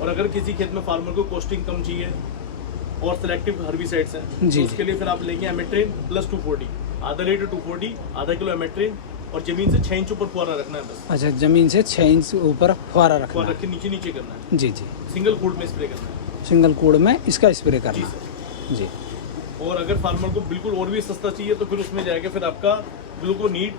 और अगर किसी खेत में फार्मर को कॉस्टिंग कम चाहिए और सिलेक्टिव हर्बिसाइड्स हैं जी, तो उसके लिए फिर आप लेंगे एमेट्रिन प्लस 240, आधा लीटर 240, आधा किलो एमेट्रिन, और जमीन से 6 इंच ऊपर फुहारा रखना है बस। अच्छा, जमीन से 6 इंच ऊपर फुहारा रखना फुहारा है। रख के नीचे नीचे करना है। जी जी, सिंगल कूड़ में स्प्रे करना है। सिंगल कूड़ में इसका स्प्रे जी करना सर। जी। और अगर फार्मर को बिल्कुल और भी सस्ता चाहिए तो फिर उसमें जाएगा फिर आपका ग्लूकोनीड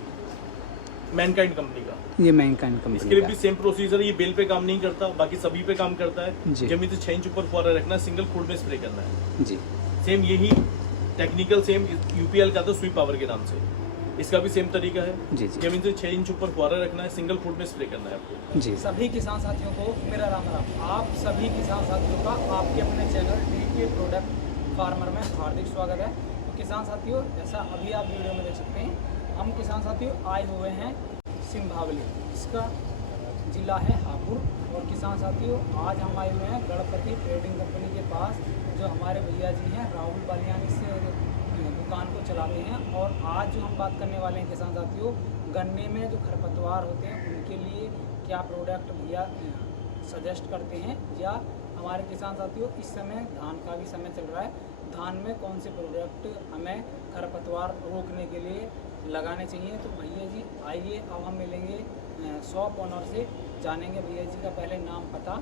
मैनकाइंड कंपनी का। ये मैनकाइंड इसके कंपनी लिए का भी सेम प्रोसीजर, ये बेल पे काम नहीं करता, बाकी सभी पे काम करता है। जी। जमीन से 6 इंच ऊपर फुहारा रखना है, सिंगल कूड़ में स्प्रे करना है। जी। सेम यही टेक्निकल सेम यूपीएल का था स्वीप पावर के नाम से, इसका भी सेम तरीका है। जी जी जमीन से 6 इंच ऊपर फुहारा रखना है, सिंगल फुट में स्प्रे करना है आपको। जी। सभी किसान साथियों को मेरा राम राम। आप सभी किसान साथियों का आपके अपने चैनल डीके प्रोडक्ट फार्मर में हार्दिक स्वागत है। तो किसान साथियों, जैसा अभी आप वीडियो में देख सकते हैं, हम किसान साथियों आए हुए हैं सिंभावली, इसका जिला है हापुड़। और किसान साथियों, आज हम आए हुए हैं गणपति ट्रेडिंग कंपनी के पास, जो हमारे भैया जी हैं राहुल बालियानी से दुकान को चलाते हैं। और आज जो हम बात करने वाले हैं किसान साथियों, गन्ने में जो खरपतवार होते हैं उनके लिए क्या प्रोडक्ट भैया सजेस्ट करते हैं, या हमारे किसान साथियों इस समय धान का भी समय चल रहा है, धान में कौन से प्रोडक्ट हमें खरपतवार रोकने के लिए लगाने चाहिए। तो भैया जी आइए, अब हम मिलेंगे शॉप ओनर से, जानेंगे भैया जी का पहले नाम, पता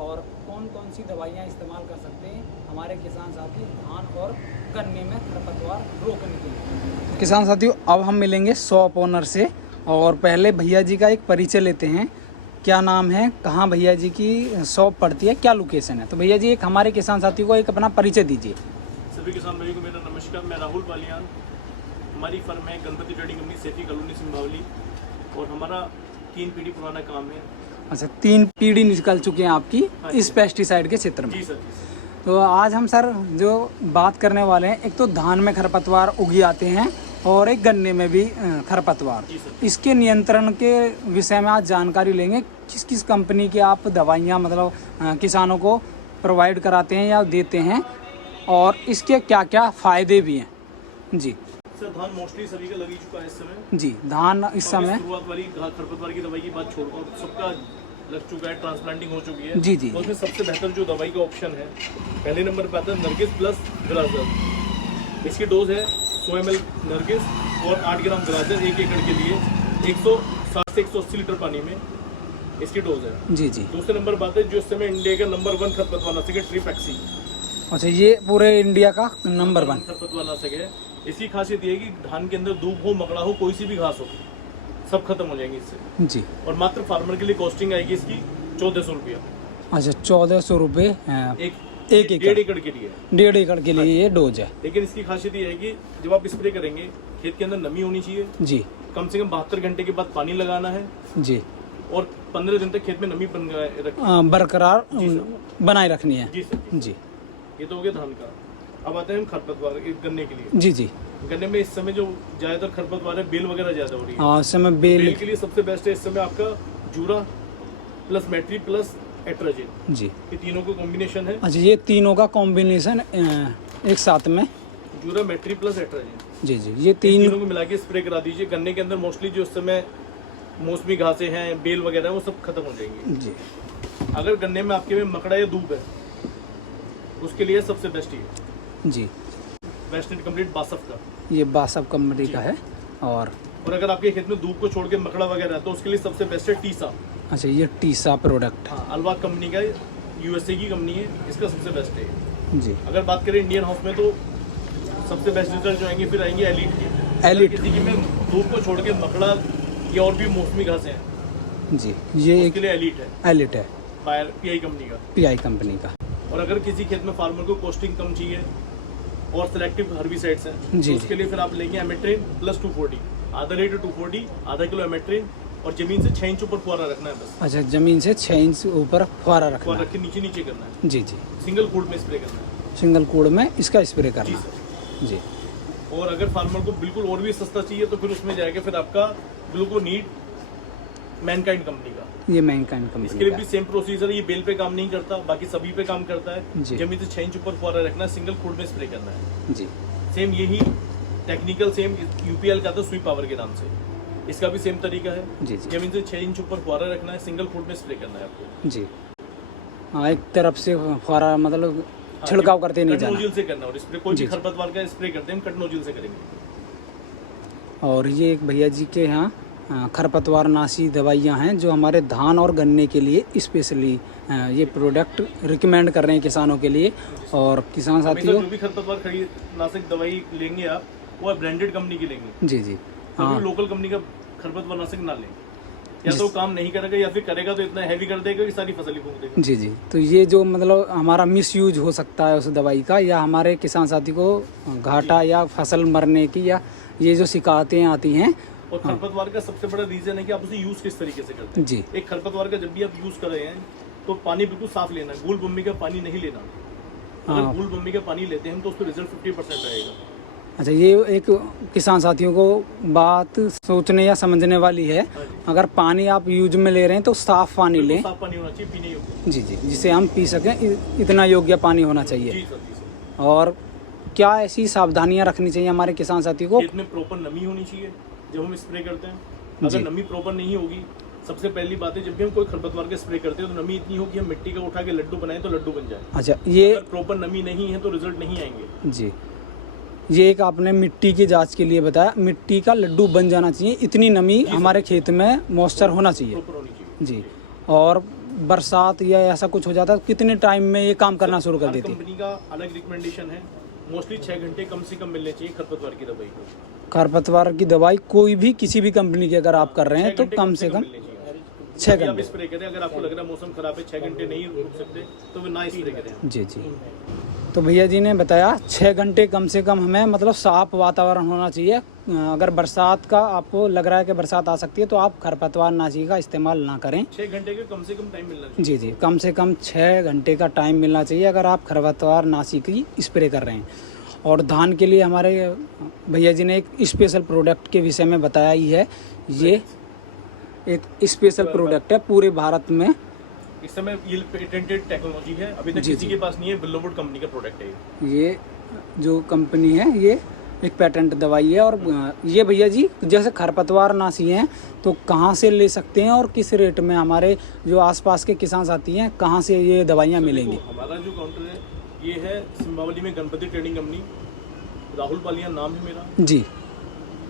और कौन कौन सी दवाइयाँ इस्तेमाल कर सकते हैं हमारे किसान साथी धान और गन्ने में खरपतवार रोकने के लिए। किसान साथियों, अब हम मिलेंगे शॉप ओनर से, और पहले भैया जी का एक परिचय लेते हैं। क्या नाम है, कहाँ भैया जी की शॉप पड़ती है, क्या लोकेशन है। तो भैया जी एक हमारे किसान साथियों को एक अपना परिचय दीजिए। सभी किसान भाइयों को मेरा नमस्कार। मैं राहुल बालियान, हमारी फर्म है गणपति ट्रेडिंग कंपनी, सेठी कॉलोनी सिंभावली, और हमारा 3 पीढ़ी पुराना काम है। अच्छा, 3 पीढ़ी निकल चुके हैं आपकी हाँ इस पेस्टिसाइड के क्षेत्र में। जी सर। तो आज हम सर जो बात करने वाले हैं, एक तो धान में खरपतवार उगी आते हैं और एक गन्ने में भी खरपतवार, जी सर। इसके नियंत्रण के विषय में आज जानकारी लेंगे। किस किस कंपनी की आप दवाइयाँ मतलब किसानों को प्रोवाइड कराते हैं या देते हैं, और इसके क्या क्या फ़ायदे भी हैं। जी सर, धान मोस्टली सभी का लग ही चुका है इस समय। जी, धान इस समय शुरुआत वाली खरपतवार की दवाई की बात छोड़कर तो सबका लग चुका है, ट्रांसप्लांटिंग हो चुकी है। जी जी। तो उसमें सबसे बेहतर जो दवाई का ऑप्शन है, पहले नंबर पर आता है नरगिस प्लस ग्राजर। इसकी डोज है 100 ml नरगिस और 8 ग्राम ग्राजर 1 एकड़ के लिए 160 से 180 लीटर पानी में इसकी डोज है। जी जी। दूसरे नंबर पर आता है जो इस समय इंडिया का नंबर 1 खरपतवार नाशक है, ट्रिपैक्सी। अच्छा, ये पूरे इंडिया का नंबर 1 खरपतवार नाशक है। इसकी खासियत ये है कि धान के अंदर दूब हो, मकड़ा हो, कोई सी भी घास हो, सब खत्म हो जाएंगे इससे। जी। और मात्र फार्मर के लिए कॉस्टिंग आएगी इसकी 1400 रुपया। अच्छा, 1400 रुपये एक एकड़, 1.5 एकड़ के लिए। 1.5 एकड़ के लिए ये डोज है। लेकिन इसकी खासियत ये है कि जब आप स्प्रे करेंगे, खेत के अंदर नमी होनी चाहिए। जी कम से कम 72 घंटे के बाद पानी लगाना है, जी। और 15 दिन तक खेत में नमी बरकरार बनाए रखनी है। जी सर। जी। ये तो हो गया धान का। अब आते हैं हम खरपतवार गन्ने के लिए। जी जी। गन्ने में इस समय जो ज्यादातर खरपतवार है, बेल वगैरह ज्यादा हो रही है। हाँ, इस समय बेल। बेल के लिए सबसे बेस्ट है इस समय आपका जूरा प्लस मैट्री प्लस एट्राजिन। जी। ये तीनों का कॉम्बिनेशन है। अच्छा, ये तीनों का कॉम्बिनेशन एक साथ में। जूरा मैट्री प्लस एट्राजिन, जी जी, ये तीनों को मिला के स्प्रे करा दीजिए। गन्ने के अंदर मोस्टली जो इस समय मौसमी घासें हैं, बेल वगैरह है, वो सब खत्म हो जाएंगी। जी। अगर गन्ने में आपके में मकड़ा या धूप है, उसके लिए सबसे बेस्ट ये जी। वेस्टर्न कंप्लीट बासफ का। ये बासव कंपनी का है। और अगर आपके खेत में धूप को छोड़ के मकड़ा वगैरह है तो उसके लिए सबसे बेस्ट है टीसा। अच्छा, ये टीसा प्रोडक्ट। हाँ, अलवा कंपनी का, यूएसए की कंपनी है, इसका सबसे बेस्ट है। जी। अगर बात करें इंडियन हाउस में तो सबसे बेस्ट रिजल्ट जो आएंगे फिर आएंगे एलिट के। एलिट। किसी की में धूप को छोड़ के मकड़ा या और भी मौसमी घासें हैं, जी, ये उसके लिए एलिट है, एलिट है, पीआई कंपनी का। पीआई कंपनी का। और अगर किसी खेत में फार्मर को कॉस्टिंग कम चाहिए और सिलेक्टिव हर्बिसाइड्स हैं जी, तो उसके लिए फिर आप लेंगे एमेट्रिन प्लस 240, आधा लीटर 240, आधा किलो एमेट्रिन, और जमीन से 6 इंच ऊपर फुहारा रखना है बस। अच्छा, जमीन से 6 इंच ऊपर फुहारा रखना फुहारा है। रख के नीचे नीचे करना है। जी जी। सिंगल कूड़ में स्प्रे करना है। सिंगल कूड़ में इसका स्प्रे जी करना। सर। जी। और अगर फार्मर को बिल्कुल और भी सस्ता चाहिए तो फिर उसमें जाएगा फिर आपका ग्लूकोनीड मैनकाइंड कंपनी का। ये मैनकाइंड इसके कंपनी लिए का भी सेम प्रोसीजर, ये बेल पे काम नहीं करता, बाकी सभी पे काम करता है। जी। जमीन से 6 इंच ऊपर फुहारा रखना है, सिंगल कूड़ में स्प्रे करना है। जी। सेम यही टेक्निकल सेम यूपीएल का था स्वीप पावर के नाम से, इसका भी सेम तरीका है। जी जी। जमीन से 6 इंच ऊपर फुहारा रखना है, सिंगल फुट में स्प्रे करना है आपको। जी। एक तरफ से फुहारा मतलब छिड़काव करते नहीं कट जाना। नोजल से करना और स्प्रे कोई जी, भी खरपतवार का स्प्रे करते हैं हम कट नोजल से करेंगे। और ये एक भैया जी के यहाँ खरपतवार नाशी दवाइयाँ हैं जो हमारे धान और गन्ने के लिए स्पेशली ये प्रोडक्ट रिकमेंड कर रहे हैं किसानों के लिए। और किसान हमेशा साथियों जो भी खरपतवार खरीद नाशक दवाई लेंगे आप वो ब्रांडेड कंपनी की लेंगे, जी जी कभी लोकल कंपनी का खरपतवार नाशक ना लें, या तो काम नहीं करेगा या फिर करेगा तो इतना हैवी कर देगा कि सारी फसल ही फूंक देगा। जी जी। तो ये जो मतलब हमारा मिस यूज हो सकता है उस दवाई का, या हमारे किसान साथी को घाटा या फसल मरने की, या ये जो शिकायतें आती हैं। और खरपतवार का सबसे बड़ा रीजन है कि आप उसे यूज किस तरीके से करते हैं। जी एक खरपतवार का जब भी आप यूज कर रहे हैं तो पानी बिल्कुल साफ लेना है, गूल बम्मी का पानी नहीं लेना। अगर गूल बम्मी का पानी लेते हैं तो उसका रिजल्ट 50% रहेगा। अच्छा, ये एक किसान साथियों को बात सोचने या समझने वाली है। अगर पानी आप यूज में ले रहे हैं तो साफ पानी लें। साफ पानी होना चाहिए पीने योग्य। जी जी, जिसे हम पी सकें, इतना योग्य पानी होना चाहिए। जी सर, जी सर। और क्या ऐसी सावधानियां रखनी चाहिए हमारे किसान साथी को? खेत में प्रॉपर नमी होनी चाहिए जब हम स्प्रे करते हैं। अगर नमी प्रॉपर नहीं होगी, सबसे पहली बात है जब भी हम कोई खरपतवार का स्प्रे करते हैं तो नमी इतनी हो कि हम मिट्टी का उठा के लड्डू बनाएं तो लड्डू बन जाए। अच्छा, ये अगर प्रॉपर नमी नहीं है तो रिजल्ट नहीं आएंगे। जी, ये एक आपने मिट्टी की जांच के लिए बताया, मिट्टी का लड्डू बन जाना चाहिए, इतनी नमी हमारे खेत में मॉइस्चर होना चाहिए। प्रॉपर होनी चाहिए जी। और बरसात या ऐसा कुछ हो जाता है, कितने टाइम में ये काम करना शुरू कर हर देती है? कंपनी का अलग रिकमेंडेशन है। मोस्टली 6 घंटे कम से कम मिलने चाहिए खरपतवार की दवाई को। खरपतवार की दवाई कोई भी किसी भी कंपनी की अगर आप कर रहे हैं 6 तो घंटे कम से कम मिलने चाहिए। 6 अभी आप घंटे। स्प्रे करें, अगर आपको लग रहा है मौसम खराब है 6 घंटे नहीं रुक सकते तो फिर ना स्प्रे करें। जी जी। तो भैया जी ने बताया 6 घंटे कम से कम हमें मतलब साफ वातावरण होना चाहिए। अगर बरसात का आपको लग रहा है कि बरसात आ सकती है तो आप खरपतवार नाशी का इस्तेमाल ना करें। 6 घंटे का कम से कम टाइम मिलना चाहिए। जी जी, कम से कम 6 घंटे का टाइम मिलना चाहिए अगर आप खरपतवार नाशी की स्प्रे कर रहे हैं। और धान के लिए हमारे भैया जी ने एक स्पेशल प्रोडक्ट के विषय में बताया ही है। ये एक स्पेशल प्रोडक्ट है पूरे भारत में। इस समय ये पेटेंटेड टेक्नोलॉजी है, अभी तक किसी के पास नहीं है। विलोवुड कंपनी का प्रोडक्ट है ये जो कंपनी है, ये एक पेटेंट दवाई है। और ये भैया जी जैसे खरपतवार नाशी हैं तो कहाँ से ले सकते हैं और किस रेट में हमारे जो आसपास के किसान साथी हैं कहाँ से ये दवाइयाँ मिलेंगी? हमारा जो काउंटर है ये है सिंबावली में, गणपति ट्रेडिंग कंपनी, राहुल पालिया नाम है मेरा। जी,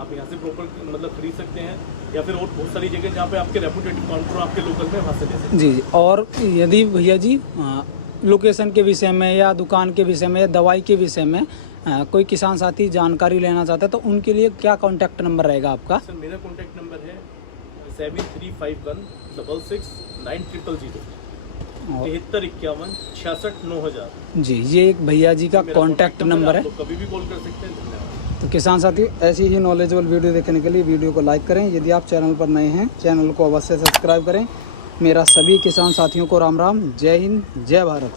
आप यहाँ से प्रॉपर मतलब खरीद सकते हैं, या फिर और बहुत सारी जगह जहाँ पे आपके रेपुटेड काउंटर आपके लोकल में वहाँ से ले सकते हैं। जी जी। और यदि भैया जी लोकेशन के विषय में या दुकान के विषय में या दवाई के विषय में कोई किसान साथी जानकारी लेना चाहता है तो उनके लिए क्या कॉन्टैक्ट नंबर रहेगा आपका? सर मेरा कॉन्टैक्ट नंबर है 7351 66 9000 7351 66 9000। जी, ये एक भैया जी का कॉन्टैक्ट नंबर है। तो कभी भी कॉल कर सकते हैं। धन्यवाद। तो किसान साथी ऐसी ही नॉलेजेबल वीडियो देखने के लिए वीडियो को लाइक करें। यदि आप चैनल पर नए हैं चैनल को अवश्य सब्सक्राइब करें। मेरा सभी किसान साथियों को राम राम, जय हिंद, जय भारत।